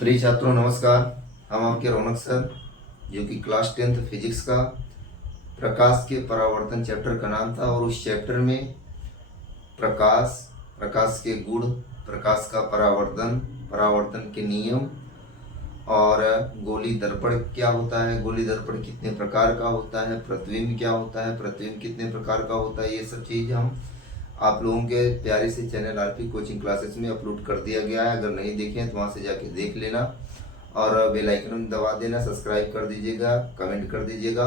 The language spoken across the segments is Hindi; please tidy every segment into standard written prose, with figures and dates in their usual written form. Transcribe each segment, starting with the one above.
प्रिय छात्रों नमस्कार। हम आपके रौनक सर जो कि क्लास 10th फिजिक्स का प्रकाश के परावर्तन चैप्टर का नाम था और उस चैप्टर में प्रकाश, प्रकाश के गुण, प्रकाश का परावर्तन, परावर्तन के नियम और गोली दर्पण क्या होता है, गोली दर्पण कितने प्रकार का होता है, प्रतिबिंब क्या होता है, प्रतिबिंब कितने प्रकार का होता है, ये सब चीज़ हम आप लोगों के प्यारे से चैनल आरपी कोचिंग क्लासेस में अपलोड कर दिया गया है। अगर नहीं देखे हैं तो वहाँ से जाके देख लेना और बेल आइकन दबा देना, सब्सक्राइब कर दीजिएगा, कमेंट कर दीजिएगा।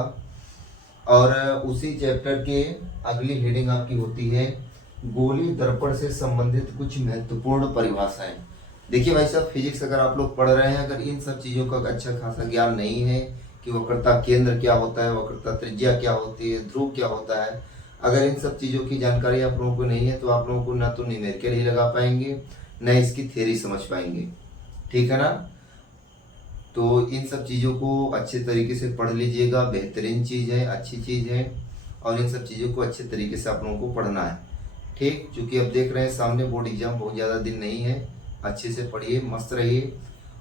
और उसी चैप्टर के अगली हेडिंग आपकी होती है गोली दर्पण से संबंधित कुछ महत्वपूर्ण परिभाषाएं। देखिए भाई साहब, फिजिक्स अगर आप लोग पढ़ रहे हैं, अगर इन सब चीज़ों का अच्छा खासा ज्ञान नहीं है कि वक्रता केंद्र क्या होता है, वक्रता त्रिज्या क्या होती है, ध्रुव क्या होता है, अगर इन सब चीज़ों की जानकारी आप लोगों को नहीं है तो आप लोगों को ना तो न्यूमेरिकल ही लगा पाएंगे, ना इसकी थ्योरी समझ पाएंगे। ठीक है ना? तो इन सब चीज़ों को अच्छे तरीके से पढ़ लीजिएगा, बेहतरीन चीज़ है, अच्छी चीज़ है और इन सब चीज़ों को अच्छे तरीके से आप लोगों को पढ़ना है। ठीक, क्योंकि अब देख रहे हैं सामने बोर्ड एग्जाम बहुत ज़्यादा दिन नहीं है, अच्छे से पढ़िए, मस्त रहिए।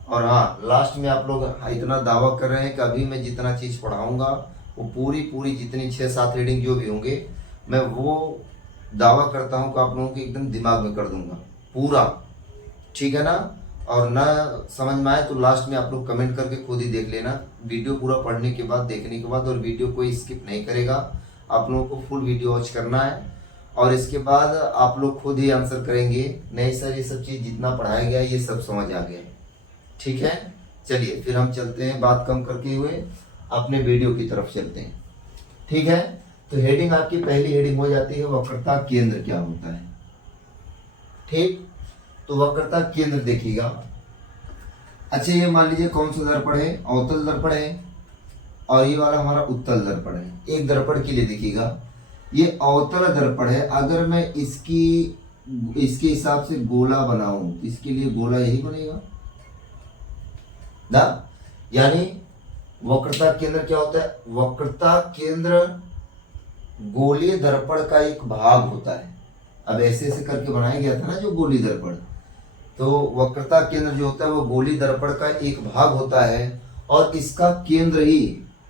और हाँ, लास्ट में आप लोग इतना दावा कर रहे हैं कि अभी मैं जितना चीज़ पढ़ाऊँगा वो पूरी जितनी 6-7 रीडिंग जो भी होंगे मैं वो दावा करता हूँ कि आप लोगों के एकदम दिमाग में कर दूंगा पूरा। ठीक है ना? और ना समझ में आए तो लास्ट में आप लोग कमेंट करके खुद ही देख लेना, वीडियो पूरा पढ़ने के बाद, देखने के बाद। और वीडियो कोई स्किप नहीं करेगा, आप लोगों को फुल वीडियो वॉच करना है और इसके बाद आप लोग खुद ही आंसर करेंगे नहीं सर ये सब चीज़ जितना पढ़ाया गया ये सब समझ आ गया। ठीक है, चलिए फिर हम चलते हैं, बात कम करके हुए अपने वीडियो की तरफ चलते हैं। ठीक है, तो हेडिंग आपकी पहली हेडिंग हो जाती है वक्रता केंद्र क्या होता है। ठीक, तो वक्रता केंद्र देखिएगा। अच्छा, ये मान लीजिए कौन सा दर्पण है, अवतल दर्पण है और ये वाला हमारा उत्तल दर्पण है। एक दर्पण के लिए देखिएगा, ये अवतल दर्पण है। अगर मैं इसके हिसाब से गोला बनाऊं, इसके लिए गोला यही बनेगा ना। यानी वक्रता केंद्र क्या होता है, वक्रता केंद्र गोलीय दर्पण का एक भाग होता है। अब ऐसे ऐसे करके बनाया गया था ना जो गोली दर्पण, तो वक्रता केंद्र जो होता है वो गोली दर्पण का एक भाग होता है और इसका केंद्र ही,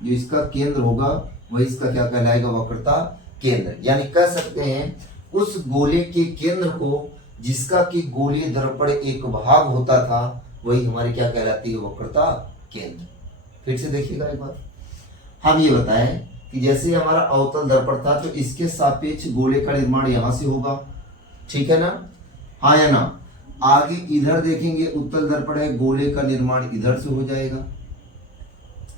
जो इसका केंद्र होगा वही इसका क्या कहलाएगा, वक्रता केंद्र। यानी कह सकते हैं उस गोले के केंद्र को जिसका कि गोलीय दर्पण एक भाग होता था वही हमारी क्या कहलाती है, वक्रता केंद्र। फिर से देखिएगा एक बार, हम ये बताएं कि जैसे हमारा अवतल दर्पण था तो इसके सापेक्ष गोले का निर्माण यहां से होगा। ठीक है ना, हाँ या ना। आगे इधर देखेंगे उत्तल दर्पण है, गोले का निर्माण इधर से हो जाएगा,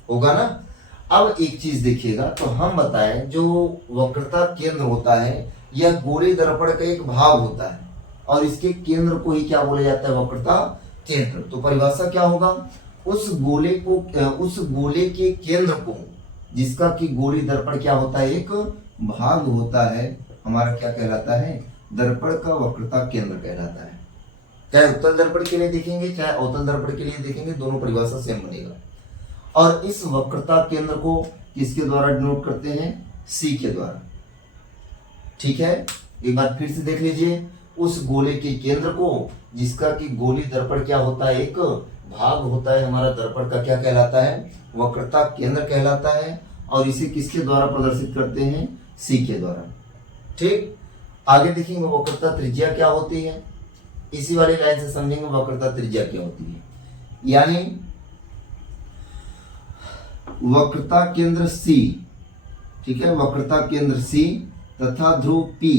होगा ना। अब एक चीज देखिएगा, तो हम बताएं जो वक्रता केंद्र होता है यह गोले दर्पण का एक भाग होता है और इसके केंद्र को ही क्या बोला जाता है, वक्रता केंद्र। तो परिभाषा क्या होगा, उस गोले के केंद्र को जिसका कि गोली दर्पण क्या होता है, एक भाग होता है, हमारा क्या कहलाता है, दर्पण का वक्रता केंद्र कहलाता है। चाहे उत्तल दर्पण के लिए देखेंगे चाहे अवतल दर्पण के लिए देखेंगे, दोनों परिभाषा सेम बनेगा। और इस वक्रता केंद्र को किसके द्वारा डिनोट करते हैं, सी के द्वारा। ठीक है, एक बार फिर से देख लीजिए, उस गोले के केंद्र को जिसका कि गोली दर्पण क्या होता है, एक भाग होता है, हमारा दर्पण का क्या कहलाता है, वक्रता केंद्र कहलाता है। और इसे किसके द्वारा प्रदर्शित करते हैं, सी के द्वारा। ठीक, आगे देखेंगे वक्रता त्रिज्या क्या होती है, इसी वाली लाइन से समझेंगे वक्रता त्रिज्या क्या होती है। यानी वक्रता केंद्र सी, ठीक है, वक्रता केंद्र सी तथा ध्रुव पी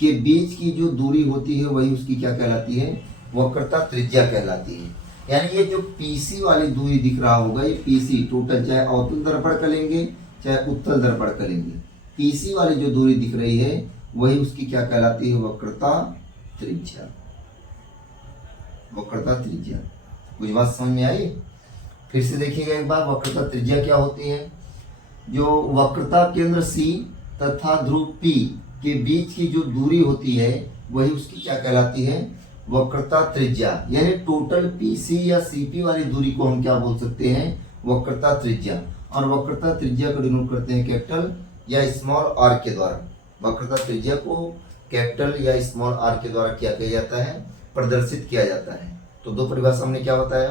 के बीच की जो दूरी होती है वही उसकी क्या कहलाती है, वक्रता त्रिज्या कहलाती है। यानी ये जो पीसी वाली दूरी दिख रहा होगा, ये पीसी टोटल, चाहे अवतल दर्पण का लेंगे चाहे उत्तल दर्पण का लेंगे, पीसी वाली जो दूरी दिख रही है वही उसकी क्या कहलाती है, वक्रता त्रिज्या, वक्रता त्रिज्या। कुछ बात समझ में आई? फिर से देखिएगा एक बार, वक्रता त्रिज्या क्या होती है, जो वक्रता केंद्र सी तथा ध्रुव पी के बीच की जो दूरी होती है वही उसकी क्या कहलाती है, वक्रता त्रिज्या। यानी टोटल पीसी या सीपी वाली दूरी को हम क्या बोल सकते हैं, वक्रता त्रिज्या। और वक्रता त्रिज्या को डिनोट करते हैं कैपिटल या स्मॉल आर के द्वारा। वक्रता त्रिज्या को कैपिटल या स्मॉल आर के द्वारा क्या किया जाता है, प्रदर्शित किया जाता है। तो दो परिभाषा हमने क्या बताया,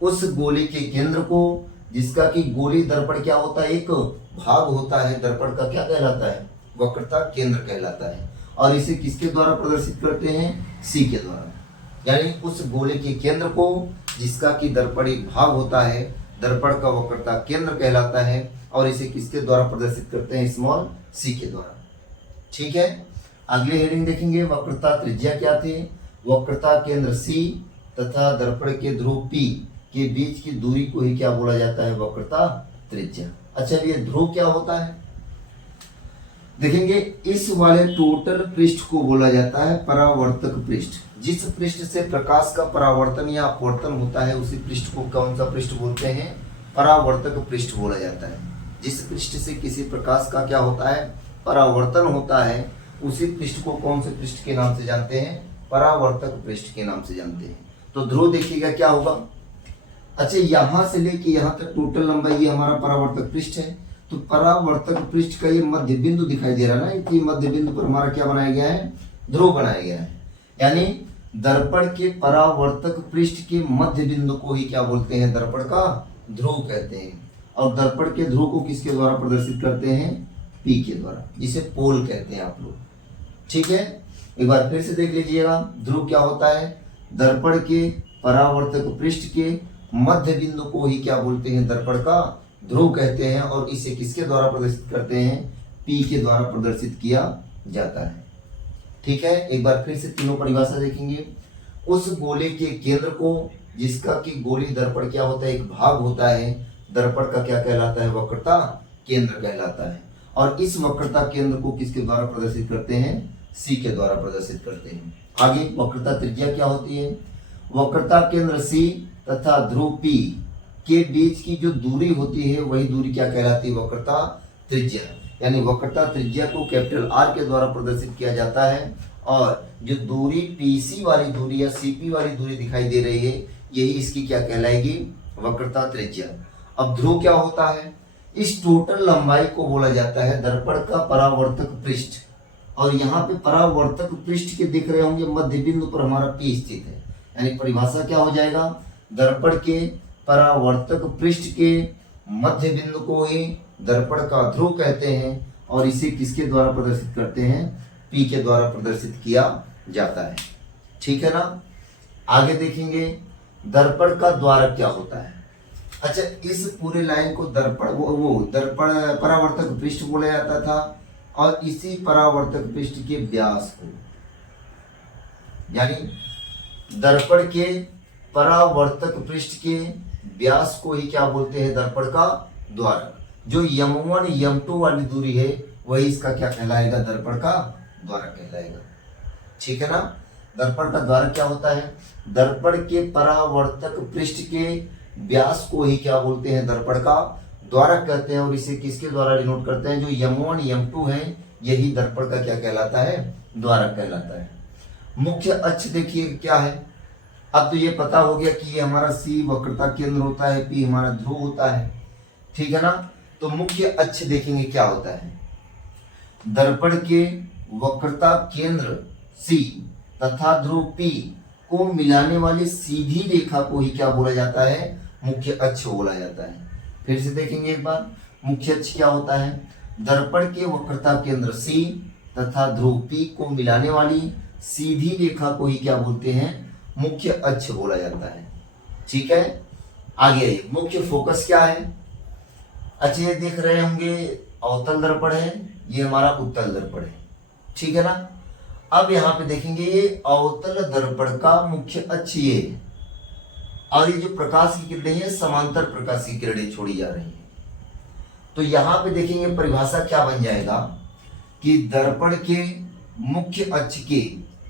उस गोले के केंद्र को, जिसका कि गोली दर्पण क्या होता है, एक भाग होता है दर्पण का, क्या कहलाता है, वक्रता केंद्र कहलाता है। और इसे किसके द्वारा प्रदर्शित करते हैं, सी के द्वारा। यानी उस गोले के केंद्र को, जिसका कि दर्पण एक भाग होता है, दर्पण का वक्रता केंद्र कहलाता है, और इसे किसके द्वारा प्रदर्शित करते हैं, स्मॉल सी के द्वारा। ठीक है, अगले हेडिंग देखेंगे, वक्रता त्रिज्या क्या थी। वक्रता केंद्र सी तथा दर्पण के ध्रुव पी के बीच की दूरी को ही क्या बोला जाता है, वक्रता त्रिज्या। अच्छा, ये ध्रुव क्या होता है, देखेंगे इस वाले टोटल पृष्ठ को बोला जाता है परावर्तक पृष्ठ। जिस पृष्ठ से प्रकाश का परावर्तन या अपवर्तन होता है, उसी पृष्ठ को कौन सा पृष्ठ बोलते हैं, परावर्तक पृष्ठ बोला जाता है। जिस पृष्ठ से किसी प्रकाश का क्या होता है, परावर्तन होता है, उसी पृष्ठ को कौन से पृष्ठ के नाम से जानते हैं, परावर्तक पृष्ठ के नाम से जानते हैं। तो ध्रुव देखिएगा क्या होगा। अच्छा, यहां से लेके यहां तक टोटल लंबाई ये हमारा परावर्तक पृष्ठ है। तो परावर्तक पृष्ठ का ये मध्य बिंदु दिखाई दे रहा है ना, कि मध्य बिंदु पर हमारा क्या बनाया गया है, ध्रुव बनाया गया है। यानी दर्पण के परावर्तक पृष्ठ के मध्य बिंदु को ही क्या बोलते हैं, दर्पण का ध्रुव कहते हैं। और दर्पण के ध्रुव को किसके द्वारा प्रदर्शित करते हैं, पी के द्वारा, जिसे पोल कहते हैं आप लोग। ठीक है, एक बार फिर से देख लीजिएगा, ध्रुव क्या होता है, दर्पण के परावर्तक पृष्ठ के मध्य बिंदु को ही क्या बोलते हैं, दर्पण का ध्रुव कहते हैं। और इसे किसके द्वारा प्रदर्शित करते हैं, पी के द्वारा प्रदर्शित किया जाता है। ठीक है, एक बार फिर से तीनों परिभाषा देखेंगे। उस गोले के केंद्र को, जिसका कि गोली दर्पण क्या होता है, एक भाग होता है, दर्पण का क्या कहलाता है, वक्रता केंद्र कहलाता है। और इस वक्रता केंद्र को किसके द्वारा प्रदर्शित करते हैं, सी के द्वारा प्रदर्शित करते हैं। आगे वक्रता त्रिज्या क्या होती है, वक्रता केंद्र सी तथा ध्रुव पी के बीच की जो दूरी होती है, वही दूरी क्या कहलाती है, वक्रता त्रिज्या। यानी वक्रता त्रिज्या को कैपिटल आर के द्वारा प्रदर्शित किया जाता है। और जो दूरी पीसी वाली दूरी या सीपी वाली दूरी दिखाई दे रही है, यही इसकी क्या कहलाएगी, वक्रता त्रिज्या। अब ध्रुव क्या होता है, इस टोटल लंबाई को बोला जाता है दर्पण का परावर्तक पृष्ठ। और यहाँ पे परावर्तक पृष्ठ के दिख रहे होंगे, मध्य बिंदु पर हमारा पी स्थित है। यानी परिभाषा क्या हो जाएगा, दर्पण के परावर्तक पृष्ठ के मध्य बिंदु को ही दर्पण का ध्रुव कहते हैं। और इसे किसके द्वारा प्रदर्शित करते हैं, पी के द्वारा प्रदर्शित किया जाता है। ठीक है ना, आगे देखेंगे दर्पण का द्वारक क्या होता है। अच्छा, इस पूरे लाइन को दर्पण वो दर्पण परावर्तक पृष्ठ बोला जाता था। और इसी परावर्तक पृष्ठ के व्यास को, यानी दर्पण के परावर्तक पृष्ठ के व्यास को ही क्या बोलते हैं, दर्पण का द्वारक। जो M1 M2 वाली दूरी है, वही इसका क्या कहलाएगा, दर्पण का द्वारक कहलाएगा। ठीक है ना, दर्पण का द्वारक क्या होता है, दर्पण के परावर्तक पृष्ठ के व्यास को ही क्या बोलते हैं, दर्पण का द्वारक कहते हैं। और इसे किसके द्वारा डिनोट करते हैं, जो M1 M2 है, यही दर्पण का क्या कहलाता है, द्वारक कहलाता है। मुख्य अक्ष देखिए क्या है। अब तो ये पता हो गया कि ये हमारा सी वक्रता केंद्र होता है, पी हमारा ध्रुव होता है। ठीक है ना, तो मुख्य अक्ष देखेंगे क्या होता है, दर्पण के वक्रता केंद्र सी तथा ध्रुव पी को मिलाने वाली सीधी रेखा को ही क्या बोला जाता है, मुख्य अक्ष बोला जाता है। फिर से देखेंगे एक बार, मुख्य अक्ष क्या होता है, दर्पण के वक्रता केंद्र सी तथा ध्रुव पी को मिलाने वाली सीधी रेखा को ही क्या बोलते हैं, मुख्य अक्ष बोला जाता है। ठीक है, आगे मुख्य फोकस क्या है। अच्छा, ये देख रहे होंगे अवतल दर्पण है, ये हमारा उत्तल दर्पण है। ठीक है ना, अब यहाँ पे देखेंगे ये अवतल दर्पण का मुख्य अक्ष ये है। और ये जो प्रकाश की किरणें हैं, समांतर प्रकाश की किरणें छोड़ी जा रही हैं। तो यहाँ पे देखेंगे परिभाषा क्या बन जाएगा कि दर्पण के मुख्य अक्ष के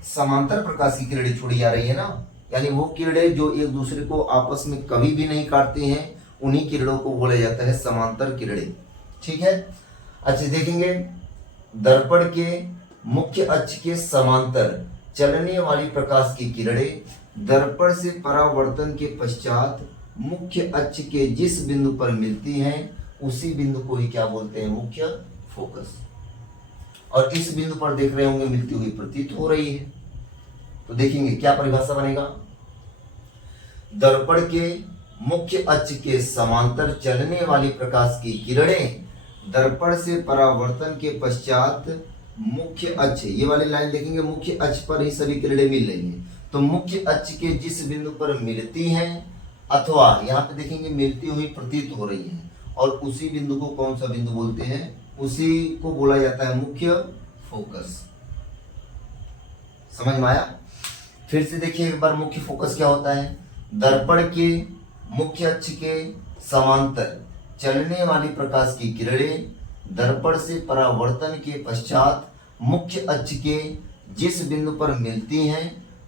समांतर प्रकाश की किरणें छोड़ी जा रही है ना, यानी वो किरणें जो एक दूसरे को आपस में कभी भी नहीं काटती हैं, उन्हीं किरणों को बोला जाता है समांतर किरणें। ठीक है, अच्छा देखेंगे दर्पण के मुख्य अक्ष के समांतर चलने वाली प्रकाश की किरणें दर्पण से परावर्तन के पश्चात मुख्य अक्ष के जिस बिंदु पर मिलती हैं, उसी बिंदु को ही क्या बोलते हैं, मुख्य फोकस। और इस बिंदु पर देख रहे होंगे मिलती हुई प्रतीत हो रही है। तो देखेंगे क्या परिभाषा बनेगा, दर्पण के मुख्य अक्ष के समांतर चलने वाली प्रकाश की किरणें दर्पण से परावर्तन के पश्चात मुख्य अक्ष, ये वाली लाइन देखेंगे, मुख्य अक्ष पर ही सभी किरणें मिल रही हैं, तो मुख्य अक्ष के जिस बिंदु पर मिलती हैं अथवा यहाँ पे देखेंगे मिलती हुई प्रतीत हो रही है, और उसी बिंदु को कौन सा बिंदु बोलते हैं, उसी को बोला जाता है मुख्य फोकस। समझ में आया? फिर से देखिए एक बार, मुख्य फोकस क्या होता है, दर्पण के मुख्य अक्ष के समांतर चलने वाली प्रकाश की किरणें दर्पण से परावर्तन के पश्चात मुख्य अक्ष के जिस बिंदु पर मिलती हैं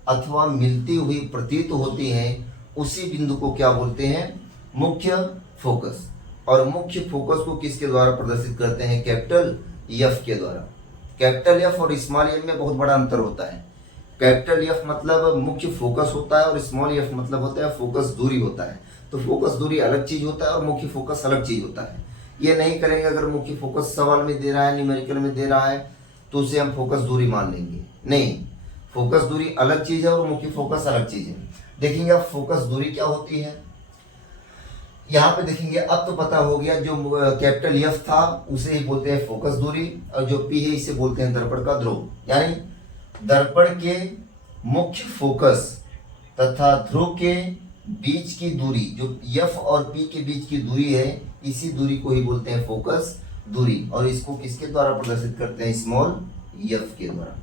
अथवा मिलती हुई प्रतीत होती हैं उसी बिंदु को क्या बोलते हैं, मुख्य फोकस। और मुख्य फोकस को किसके द्वारा प्रदर्शित करते हैं, कैपिटल एफ के द्वारा। कैपिटल एफ और स्मॉल एफ में बहुत बड़ा अंतर होता है। कैपिटल एफ मतलब मुख्य फोकस होता है और स्मॉल एफ मतलब होता है फोकस दूरी होता है। तो फोकस दूरी अलग चीज होता है और मुख्य फोकस अलग चीज होता है। ये नहीं करेंगे, अगर मुख्य फोकस सवाल में दे रहा है, न्यूमेरिकल में दे रहा है, तो उसे हम फोकस दूरी मान लेंगे। नहीं, फोकस दूरी अलग चीज है और मुख्य फोकस अलग चीज है। देखेंगे अब फोकस दूरी क्या होती है, यहाँ पे देखेंगे। अब तो पता हो गया, जो कैपिटल एफ था उसे ही बोलते हैं फोकस दूरी, और जो पी है इसे बोलते हैं दर्पण का ध्रुव। यानी दर्पण के मुख्य फोकस तथा ध्रुव के बीच की दूरी, जो एफ और पी के बीच की दूरी है, इसी दूरी को ही बोलते हैं फोकस दूरी। और इसको किसके द्वारा प्रदर्शित करते हैं, स्मॉल एफ के द्वारा।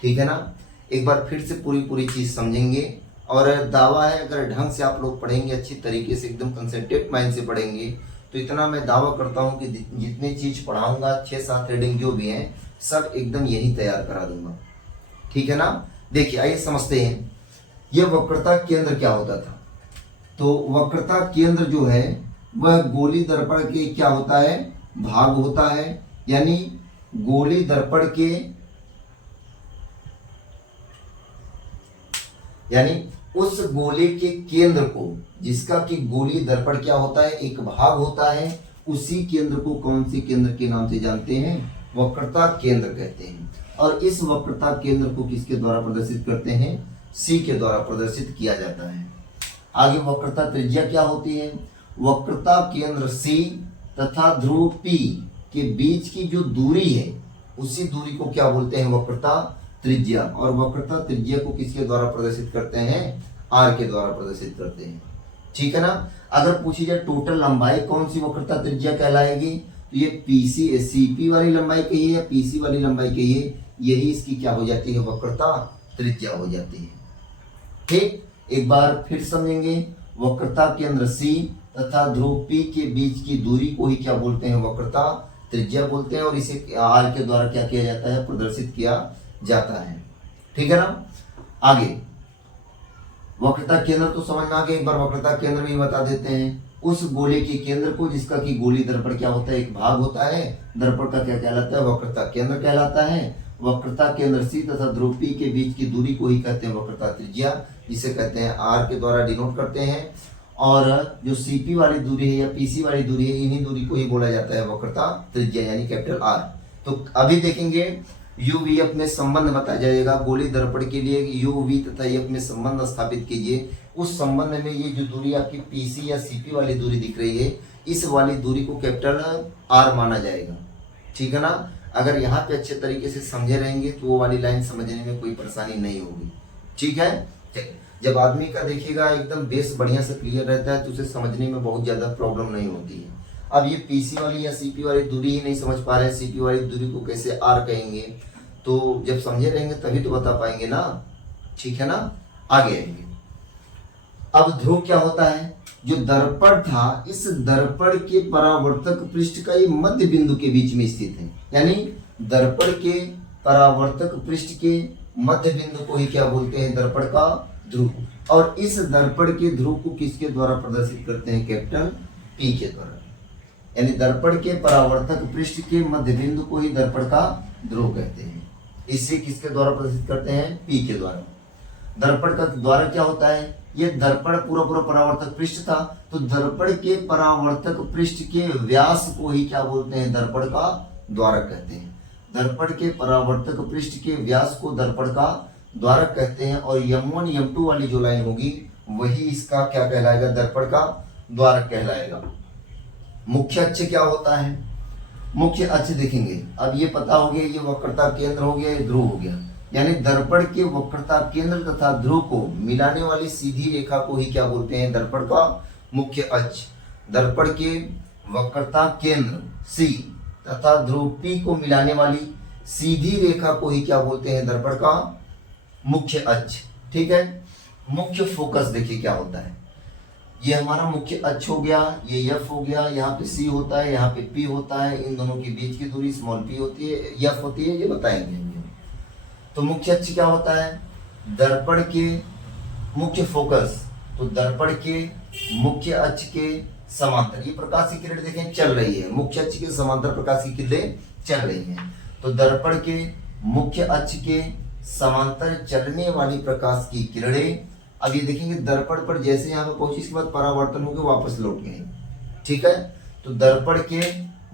ठीक है ना? एक बार फिर से पूरी चीज समझेंगे। और दावा है, अगर ढंग से आप लोग पढ़ेंगे, अच्छी तरीके से एकदम कंसंट्रेट माइंड से पढ़ेंगे, तो इतना मैं दावा करता हूं कि जितनी चीज पढ़ाऊंगा, 6-7 रीडिंग जो भी हैं, सब एकदम यही तैयार करा दूंगा। ठीक है ना? देखिए आइए समझते हैं, यह वक्रता केंद्र क्या होता था। तो वक्रता केंद्र जो है वह गोली दर्पण के क्या होता है, भाग होता है। यानी गोली दर्पण के, यानी उस गोले के केंद्र को, जिसका कि गोली दर्पण क्या होता है, एक भाग होता है, उसी केंद्र को कौन से केंद्र के नाम से जानते हैं, वक्रता केंद्र कहते हैं। और इस वक्रता केंद्र को किसके द्वारा प्रदर्शित करते हैं, सी के द्वारा प्रदर्शित किया जाता है। आगे वक्रता त्रिज्या क्या होती है, वक्रता केंद्र सी तथा ध्रुव पी के बीच की जो दूरी है, उसी दूरी को क्या बोलते हैं, वक्रता त्रिज्या। और वक्रता त्रिज्या को किसके द्वारा प्रदर्शित करते हैं, आर के द्वारा प्रदर्शित करते हैं। ठीक है ना? अगर पूछी जाए टोटल लंबाई कौन सी वक्रता त्रिज्या कहलाएगी, तो ये पीसी सीपी वाली लंबाई कहिए या पीसी वाली लंबाई कहिए, यही इसकी क्या हो जाती है, वक्रता त्रिज्या हो जाती है। ठीक, एक बार फिर समझेंगे, वक्रता केंद्र सी तथा ध्रुव पी के बीच की दूरी को ही क्या बोलते हैं, वक्रता त्रिज्या बोलते हैं। और इसे आर के द्वारा क्या किया जाता है, प्रदर्शित किया जाता है। ठीक है ना? आगे वक्रता केंद्र तो समझ में आ गया। एक बार वक्रता केंद्र भी बता देते हैं, उस गोले के केंद्र को, जिसका कि गोली दर्पण क्या होता है, एक भाग होता है, दर्पण का क्या कहलाता है, वक्रता केंद्र कहलाता है। वक्रता केंद्र सी तथा ध्रुव पी के बीच की दूरी को ही कहते हैं वक्रता त्रिज्या, जिसे कहते हैं आर के द्वारा डिनोट करते हैं। और जो सीपी वाली दूरी है या पीसी वाली दूरी है, इन्हीं दूरी को ही बोला जाता है वक्रता त्रिज्या, यानी कैपिटल आर। तो अभी देखेंगे UVF में संबंध बताया जाएगा। गोली दर्पण के लिए UV तथा एफ में संबंध स्थापित कीजिए। उस संबंध में ये जो दूरी आपकी PC या CP वाली दूरी दिख रही है, इस वाली दूरी को कैपिटल R माना जाएगा। ठीक है ना? अगर यहाँ पे अच्छे तरीके से समझे रहेंगे तो वो वाली लाइन समझने में कोई परेशानी नहीं होगी। ठीक है? जब आदमी का देखिएगा एकदम बेस बढ़िया से क्लियर रहता है तो उसे समझने में बहुत ज्यादा प्रॉब्लम नहीं होती है। अब ये PC वाली या CP वाली दूरी ही नहीं समझ पा रहे हैं, CP वाली दूरी को कैसे R कहेंगे, तो जब समझे रहेंगे तभी तो बता पाएंगे ना। ठीक है ना? आगे आएंगे। अब ध्रुव क्या होता है, जो दर्पण था, इस दर्पण के परावर्तक पृष्ठ का ये मध्य बिंदु के बीच में स्थित है। यानी दर्पण के परावर्तक पृष्ठ के मध्य बिंदु को ही क्या बोलते हैं, दर्पण का ध्रुव। और इस दर्पण के ध्रुव को किसके द्वारा प्रदर्शित करते हैं, कैपिटल P के द्वारा। यानी दर्पण के परावर्तक पृष्ठ के मध्य बिंदु को ही दर्पण का ध्रुव कहते हैं। इसे किसके द्वारा प्रदर्शित करते हैं, P के द्वारा। दर्पण का द्वारा क्या होता है, ये दर्पण पूरा परावर्तक पृष्ठ था, तो दर्पण के परावर्तक पृष्ठ के व्यास को ही क्या बोलते हैं, दर्पण का द्वारा कहते हैं। दर्पण के परावर्तक पृष्ठ के व्यास को दर्पण का द्वारा कहते हैं। और M1 M2 वाली जो लाइन होगी वही इसका क्या कहलाएगा, दर्पण का द्वारक कहलाएगा। मुख्य अक्ष क्या होता है, मुख्य अक्ष देखेंगे, अब ये पता हो गया, ये वक्रता केंद्र हो गया, ये ध्रुव हो गया, यानी दर्पण के वक्रता केंद्र तथा ध्रुव को मिलाने वाली सीधी रेखा को ही क्या बोलते हैं, दर्पण का मुख्य अक्ष। दर्पण के वक्रता केंद्र C तथा ध्रुव P को मिलाने वाली सीधी रेखा को ही क्या बोलते हैं, दर्पण का मुख्य अक्ष। ठीक है, मुख्य फोकस देखिए क्या होता है, ये हमारा मुख्य अक्ष हो गया, ये F हो गया, यहाँ पे C होता है, यहाँ पे P होता है, इन दोनों के बीच की दूरी स्मॉल p होती है, F होती है, ये बताएंगे। तो मुख्य अक्ष क्या होता है, दर्पण के मुख्य फोकस, तो दर्पण के मुख्य अक्ष के समांतर, ये प्रकाश की किरण देखें चल रही है, मुख्य अक्ष के समांतर प्रकाश की किरणें चल रही हैं, तो दर्पण के मुख्य अक्ष के समांतर चलने वाली प्रकाश की किरणें, अब ये देखेंगे दर्पण पर जैसे यहाँ पे पहुंची, इसके बाद परावर्तन होकर वापस लौट गए। ठीक है, तो दर्पण के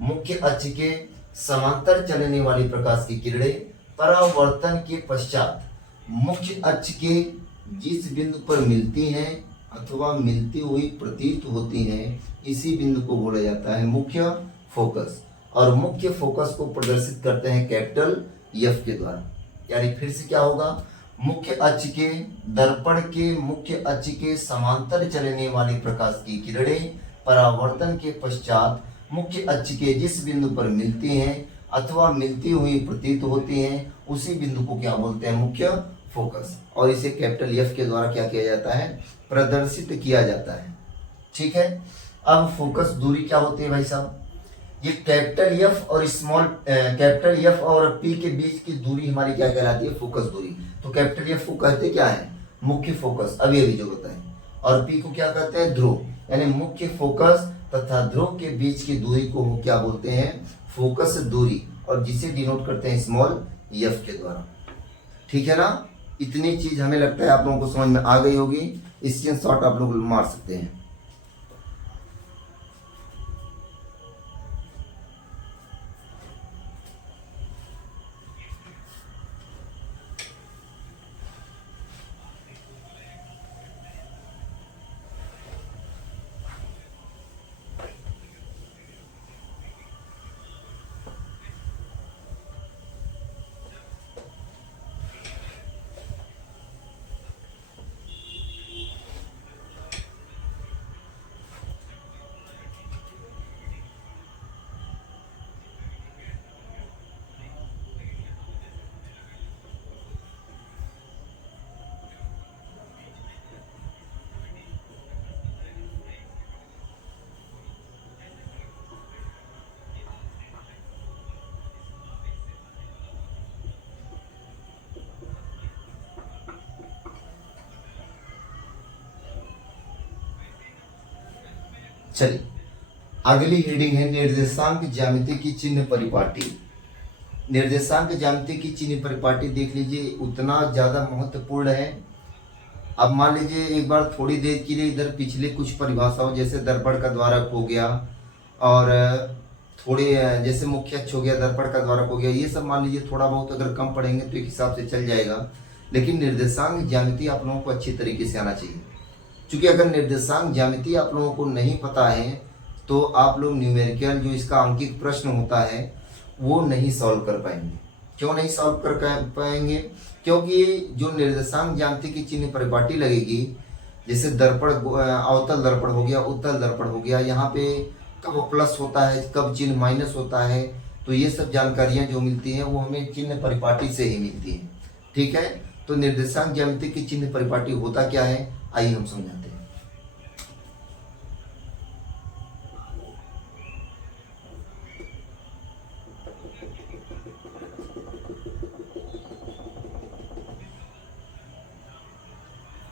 मुख्य अक्ष के समांतर चलने वाली प्रकाश की किरणें परावर्तन के पश्चात मुख्य अक्ष के जिस बिंदु पर मिलती हैं अथवा मिलती हुई प्रतीत होती हैं, इसी बिंदु को बोला जाता है मुख्य फोकस। और मुख्य फोकस को प्रदर्शित करते हैं कैपिटल F के द्वारा। यानी फिर से क्या होगा, मुख्य अक्ष के, दर्पण के मुख्य अक्ष के समांतर चलने वाली प्रकाश की किरणें परावर्तन के पश्चात मुख्य अक्ष के जिस बिंदु पर मिलती हैं अथवा मिलती हुई प्रतीत होती हैं, उसी बिंदु को क्या बोलते हैं, मुख्य फोकस। और इसे कैपिटल F के द्वारा क्या किया जाता है, प्रदर्शित किया जाता है। ठीक है, अब फोकस दूरी क्या होती है भाई साहब, ये कैपिटल F और स्मॉल कैपिटल F और P के बीच की दूरी हमारी क्या कहलाती है, फोकस दूरी। तो कैपिटल F को कहते क्या है, मुख्य फोकस, अभी अभी जो बताएं, और P को क्या कहते हैं, ध्रुव। यानी मुख्य फोकस तथा ध्रुव के बीच की दूरी को क्या बोलते हैं, फोकस दूरी, और जिसे डिनोट करते हैं स्मॉल f के द्वारा। ठीक है ना, इतनी चीज हमें लगता है आप लोगों को समझ में आ गई होगी, स्क्रीनशॉट आप लोग मार सकते हैं। चलिए अगली हेडिंग है निर्देशांक ज्यामिति की चिन्ह परिपाटी। निर्देशांक ज्यामिति की चिन्ह परिपाटी देख लीजिए, उतना ज्यादा महत्वपूर्ण है। अब मान लीजिए एक बार थोड़ी देर के लिए इधर पिछले कुछ परिभाषाओं जैसे दर्पण का द्वारक हो गया और थोड़े जैसे मुख्य अक्ष हो गया, दर्पण का द्वारक हो गया, ये सब मान लीजिए थोड़ा बहुत अगर कम पढ़ेंगे तो एक हिसाब से चल जाएगा। लेकिन निर्देशांक ज्यामिति आप लोगों को अच्छी तरीके से आना चाहिए, क्योंकि अगर निर्देशांक ज्यामिति आप लोगों को नहीं पता है तो आप लोग न्यूमेरिकल जो इसका अंकित प्रश्न होता है वो नहीं सॉल्व कर पाएंगे। क्यों नहीं सॉल्व कर पाएंगे? क्योंकि जो निर्देशांक ज्यामिति की चिन्ह परिपाटी लगेगी, जैसे दर्पण अवतल दर्पण हो गया, उत्तल दर्पण हो गया, यहाँ पे कब प्लस होता है, कब चिन्ह माइनस होता है, तो ये सब जानकारियां जो मिलती हैं वो हमें चिन्ह परिपाटी से ही मिलती है। ठीक है, तो निर्देशांक ज्यामिति की चिन्ह परिपाटी होता क्या है, आइए हम समझाते हैं।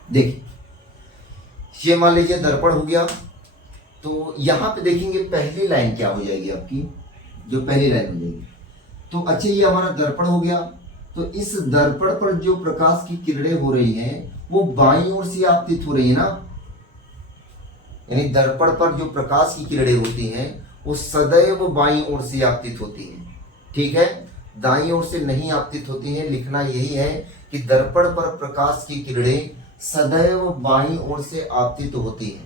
देखिए ये मान लीजिए दर्पण हो गया, तो यहां पे देखेंगे पहली लाइन क्या हो जाएगी आपकी, जो पहली लाइन हो जाएगी। तो अच्छा ये हमारा दर्पण हो गया, तो इस दर्पण पर जो प्रकाश की किरणें हो रही हैं वो बाईं ओर से आपतित हो रही है ना, यानी दर्पण पर जो प्रकाश की किरणें होती हैं वो सदैव बाईं ओर से आपतित होती हैं। ठीक है, दाईं ओर से नहीं आपतित होती हैं। लिखना यही है कि दर्पण पर प्रकाश की किरणें सदैव बाईं ओर से आपतित होती है।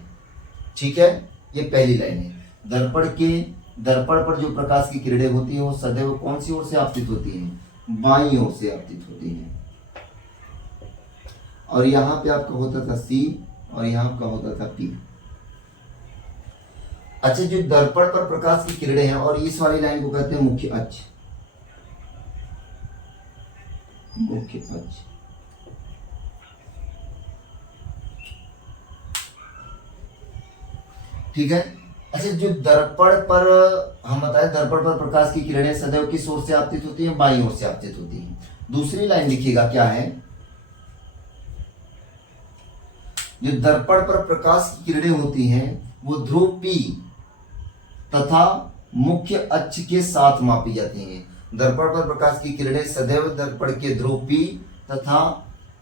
ठीक है, ये पहली लाइन है। दर्पण पर जो प्रकाश की किरणें होती हैं वो सदैव कौन सी ओर से आपतित होती हैं? बाईं ओर से आपतित होती हैं। और यहां पे आपका होता था सी और यहां आपका होता था पी। अच्छा, जो दर्पण पर प्रकाश की किरणें हैं और इस वाली लाइन को कहते हैं मुख्य अक्ष। मुख्य अक्ष। ठीक है। अच्छा, जो दर्पण पर हम बताए दर्पण पर प्रकाश की किरणें सदैव किस ओर से आपतित होती हैं? बाईं ओर से आपतित होती हैं। दूसरी लाइन लिखिएगा, क्या है? जो दर्पण पर प्रकाश की किरणें होती हैं वो ध्रुव P तथा मुख्य अक्ष के साथ मापी जाती हैं। दर्पण पर प्रकाश की किरणें सदैव दर्पण के ध्रुव P तथा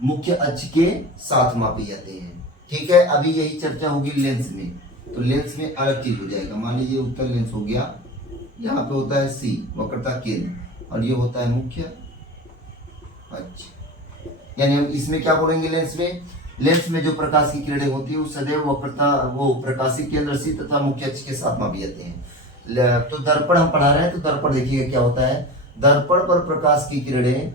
मुख्य अक्ष के साथ मापी जाती हैं। ठीक है, अभी यही चर्चा होगी लेंस में। तो लेंस में अलग चीज हो जाएगा। मान लीजिए उत्तल लेंस हो गया, यहाँ पे होता है सी वक्रता केंद्र और ये होता है मुख्य अक्ष। यानी हम इसमें क्या बोलेंगे? लेंस में जो प्रकाश की किरणें होती है वो सदैव वक्रता वो प्रकाशीय केंद्र सी तथा मुख्य अक्ष के साथ मापी जाते हैं। तो दर्पण हम पढ़ा रहे हैं, तो दर्पण देखिएगा क्या होता है। दर्पण पर प्रकाश की किरणें,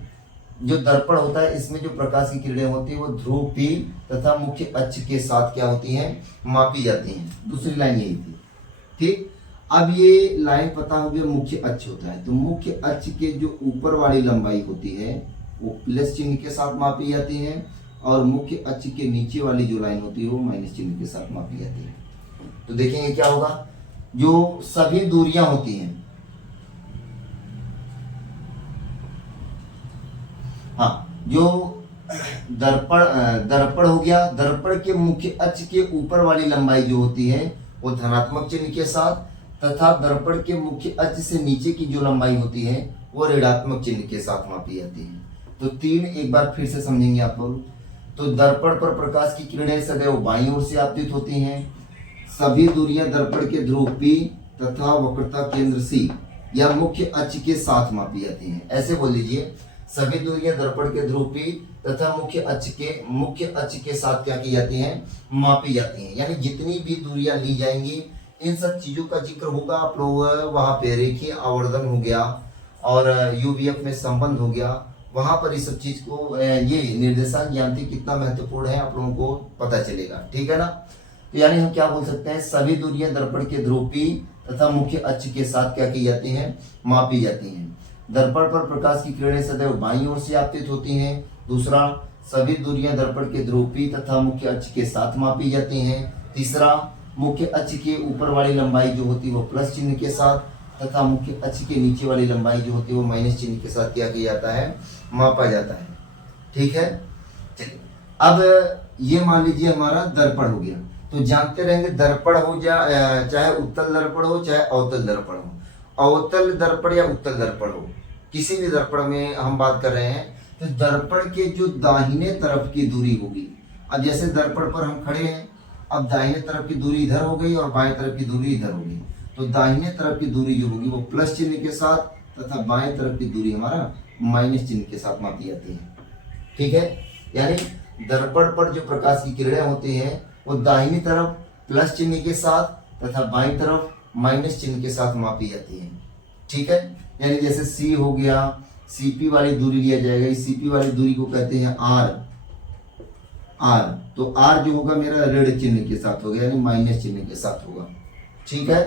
जो दर्पण होता है इसमें जो प्रकाश की किरणें होती है वो ध्रुव P तथा मुख्य अक्ष के साथ क्या होती हैं? मापी जाती हैं। दूसरी लाइन यही थी। ठीक, अब ये लाइन पता हो गया मुख्य अक्ष होता है। तो मुख्य अक्ष के जो ऊपर वाली लंबाई होती है वो प्लस चिन्ह के साथ मापी जाती है और मुख्य अक्ष के नीचे वाली जो लाइन होती है वो माइनस चिन्ह के साथ मापी जाती है। तो देखेंगे क्या होगा। जो सभी दूरियां होती हैं, हाँ, जो दर्पण हो गया, दर्पण के मुख्य अक्ष के ऊपर वाली लंबाई जो होती है वो धनात्मक चिन्ह के साथ तथा दर्पण के मुख्य अक्ष से नीचे की जो लंबाई होती है वो ऋणात्मक चिन्ह के साथ मापी जाती है। तो तीन एक बार फिर से समझेंगे आप लोग। तो दर्पण पर प्रकाश की किरणें सदैव बाईं ओर से आपतित होती हैं। सभी दूरियां दर्पण के ध्रुव P तथा वक्रता केंद्र C या मुख्य अक्ष के साथ मापी जाती हैं। ऐसे बोल लीजिए, सभी दूरियां दर्पण के ध्रुव P तथा मुख्य अक्ष के साथ क्या की जाती हैं? मापी जाती हैं। यानी जितनी भी दूरियां ली जाएंगी इन सब चीजों का जिक्र होगा। आप लोग वहां पे रेखीय आवर्धन हो गया और UVF में संबंध हो गया, वहां पर इस सब चीज को ये निर्देशांक ज्यामिति कितना महत्वपूर्ण है आप लोगों को पता चलेगा। ठीक है ना। तो यानी हम क्या बोल सकते हैं? सभी दूरियां दर्पण के ध्रुव P तथा मुख्य अक्ष के साथ क्या की जाती हैं? मापी जाती हैं। दर्पण पर प्रकाश की किरणें सदैव बाईं ओर से आपतित होती हैं। दूसरा, सभी दूरियां दर्पण के ध्रुव P तथा मुख्य अक्ष के साथ मापी जाती हैं। तीसरा, मुख्य अक्ष के ऊपर वाली लंबाई जो होती है वो प्लस चिन्ह के साथ तथा मुख्य अक्ष के नीचे वाली लंबाई जो होती है वो माइनस चिन्ह के साथ क्या किया जाता है? मापा जाता है। ठीक है, चलिए अब ये मान लीजिए हमारा दर्पण हो गया। तो जानते रहेंगे दर्पण हो चाहे उत्तल दर्पण हो चाहे अवतल दर्पण हो, अवतल दर्पण या उत्तल दर्पण हो, किसी भी दर्पण में हम बात कर रहे हैं तो दर्पण के जो दाहिने तरफ की दूरी होगी, अब जैसे दर्पण पर हम खड़े हैं, अब दाहिने तरफ की दूरी इधर हो गई और बाएं तरफ की दूरी इधर होगी। तो दाहिने तरफ की दूरी जो होगी वो प्लस चिन्ह के साथ तथा बाएं तरफ की दूरी हमारा माइनस चिन्ह के साथ मापी जाती है। ठीक है, यानी दर्पण पर जो प्रकाश की किरणें होती हैं वो दाहिनी तरफ प्लस चिन्ह के साथ तथा बाईं तरफ माइनस चिन्ह के साथ मापी जाती है। ठीक है, यानी जैसे C हो गया, CP वाली दूरी लिया जाएगा। इस CP वाली दूरी को कहते हैं R। तो R जो होगा मेरा ऋण चिन्ह के साथ होगा, यानी माइनस चिन्ह के साथ होगा। ठीक है,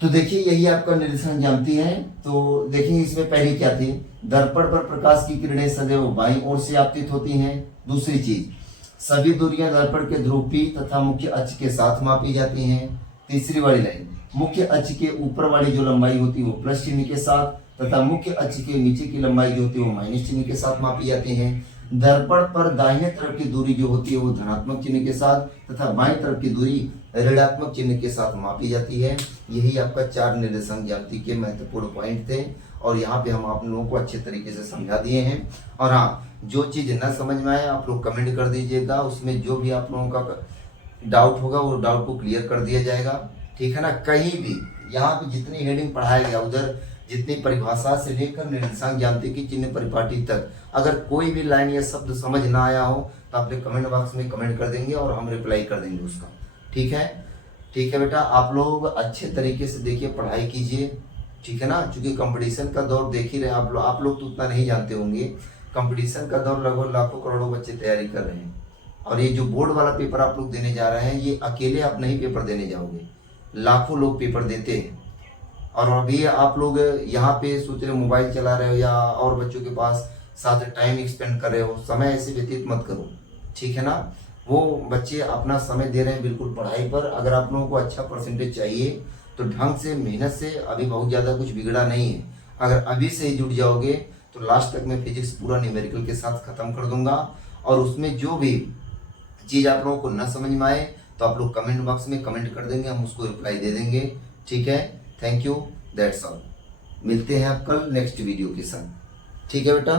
तो देखिए यही आपका निर्देशांक ज्यामिति है। तो देखिए इसमें पहले क्या थी, दर्पण पर प्रकाश की किरणें सदैव बाईं ओर से आपतित होती हैं। दूसरी चीज, सभी दूरियां दर्पण के ध्रुव P तथा मुख्य अक्ष के साथ मापी जाती हैं। तीसरी वाली लाइन, मुख्य अक्ष के ऊपर वाली जो लंबाई होती है वो प्लस चिन्ह के साथ तथा मुख्य अक्ष के नीचे की लंबाई जो होती है वो माइनस चिन्ह के साथ मापी जाती है। दर्पण पर दाहिने तरफ की दूरी जो होती है वो धनात्मक चिन्ह के साथ तथा बाएं तरफ की दूरी ऋणात्मक चिन्ह के साथ मापी जाती है। यही आपका 4 निर्देशांक ज्यामिति के महत्वपूर्ण पॉइंट थे और यहाँ पे हम आप लोगों को अच्छे तरीके से समझा दिए हैं। और हाँ, जो चीज न समझ में आए आप लोग कमेंट कर दीजिएगा, उसमें जो भी आप लोगों का डाउट होगा वो डाउट को क्लियर कर दिया जाएगा। ठीक है ना। कहीं भी यहाँ पे जितनी हेडिंग पढ़ाया गया उधर जितनी परिभाषा से लेकर निर्देशांक ज्यामिति की चिन्ह परिपाटी तक अगर कोई भी लाइन या शब्द समझ ना आया हो तो आप लोग कमेंट बॉक्स में कमेंट कर देंगे और हम रिप्लाई कर देंगे उसका। ठीक है, ठीक है बेटा, आप लोग अच्छे तरीके से देखिए, पढ़ाई कीजिए, ठीक है ना। क्योंकि कंपटीशन का दौर देख ही रहे आप लोग तो उतना नहीं जानते होंगे। कंपटीशन का दौर लगभग लाखों करोड़ों बच्चे तैयारी कर रहे हैं। और ये जो बोर्ड वाला पेपर आप लोग देने जा रहे हैं, ये अकेले आप नहीं पेपर देने जाओगे, लाखों लोग पेपर देते हैं। और अभी आप लोग यहाँ पे सोच रहे हो मोबाइल चला रहे हो या और बच्चों के पास साथ टाइम स्पेंड कर रहे हो, समय ऐसे व्यतीत मत करो, ठीक है ना। वो बच्चे अपना समय दे रहे हैं बिल्कुल पढ़ाई पर। अगर आप लोगों को अच्छा परसेंटेज चाहिए तो ढंग से मेहनत से, अभी बहुत ज़्यादा कुछ बिगड़ा नहीं है। अगर अभी से ही जुट जाओगे तो लास्ट तक मैं फिजिक्स पूरा न्यूमेरिकल के साथ ख़त्म कर दूंगा। और उसमें जो भी चीज़ आप लोगों को न समझ में आए तो आप लोग कमेंट बॉक्स में कमेंट कर देंगे, हम उसको रिप्लाई दे देंगे, ठीक है। Thank you, that's all. मिलते हैं आप कल नेक्स्ट वीडियो के साथ, ठीक है बेटा।